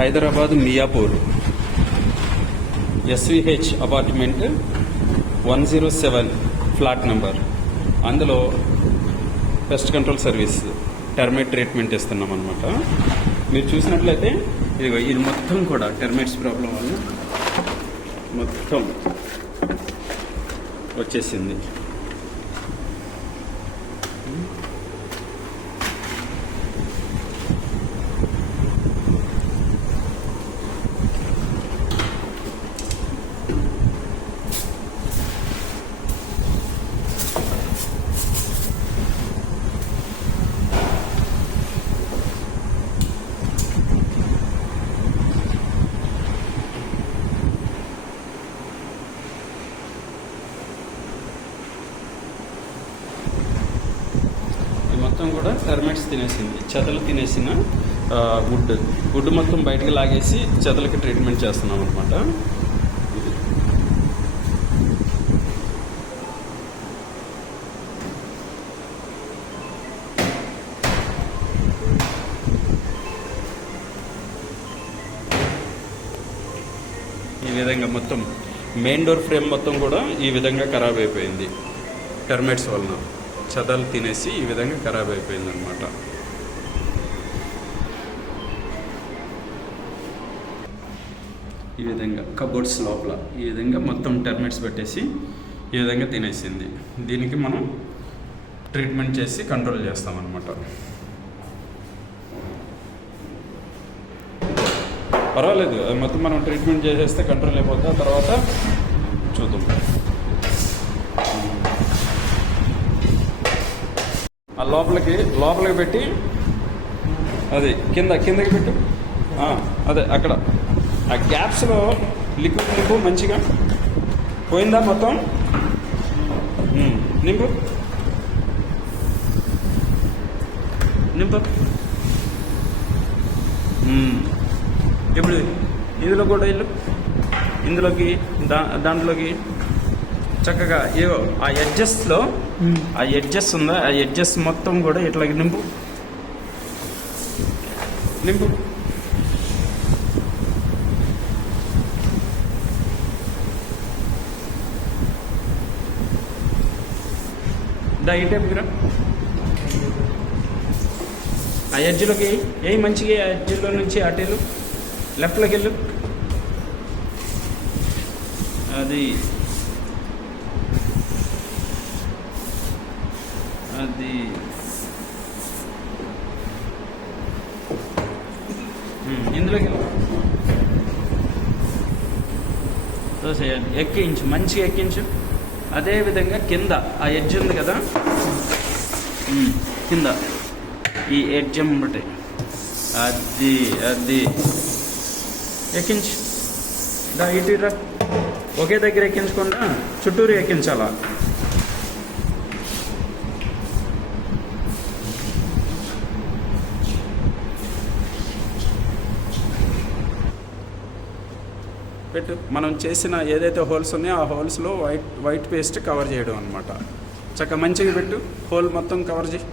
Hyderabad Miyapur SVH apartment 107 flat number. అందులో pest control service termite treatment ఇస్తున్నాం అనమాట. మీరు చూసినట్లయితే ఇది మొత్తం కూడా టెర్మైట్స్ ప్రాబ్లం వల్ల మొత్తం వచ్చేసింది. మొత్తం కూడా టెర్మైట్స్ తినేసింది, చెదలు తినేసిన వుడ్ మొత్తం బయటకు లాగేసి చెదలకి ట్రీట్మెంట్ చేస్తున్నాం అనమాట. ఈ విధంగా మొత్తం మెయిన్ డోర్ ఫ్రేమ్ మొత్తం కూడా ఈ విధంగా ఖరాబ్ అయిపోయింది టెర్మైట్స్ వలన. చెదలు తినేసి ఈ విధంగా ఖరాబ్ అయిపోయింది అనమాట. ఈ విధంగా కబోర్డ్స్ లోపల ఈ విధంగా మొత్తం టెర్మైట్స్ పెట్టేసి ఈ విధంగా తినేసింది. దీనికి మనం ట్రీట్మెంట్ చేసి కంట్రోల్ చేస్తామన్నమాట. పర్వాలేదు, అది మొత్తం మనం ట్రీట్మెంట్ చేసేస్తే కంట్రోల్ అయిపోతుంది. ఆ తర్వాత చూద్దాం. ఆ లోపలికి పెట్టి అది కిందకి పెట్టు. అదే అక్కడ ఆ గ్యాప్స్లో లిక్విడ్ నింపు. మంచిగా పోయిందా మొత్తం? నింపు. ఇప్పుడు ఇందులో కూడా ఇందులోకి దాంట్లోకి చక్కగా ఏవో ఆ ఎడ్జెస్లో ఆ ఎడ్జెస్ ఉందా, ఆ ఎడ్జెస్ మొత్తం కూడా ఇట్లాగే నింపు. ఈ టైప్గా ఆ ఎడ్జ్లోకి మంచిగా ఆ ఎడ్జ్లో నుంచి అటేలు లెఫ్ట్లోకి వెళ్ళు. అది ఇందులోకి ఎక్కించు, మంచిగా ఎక్కించు. అదేవిధంగా కింద ఆ ఎడ్జ్ ఉంది కదా, కింద ఈ ఎడ్జ్ అమ్మటే అది ఎక్కించు. ఇటురా, ఒకే దగ్గర ఎక్కించకుండా చుట్టూరు ఎక్కించాలా. పెట్టు. మనం చేసిన ఏదైతే హోల్స్ ఉన్నాయో ఆ హోల్స్లో వైట్ పేస్ట్ కవర్ చేయడం అనమాట. చక్కగా మంచిగా పెట్టు. హోల్ మొత్తం కవర్ చేయి.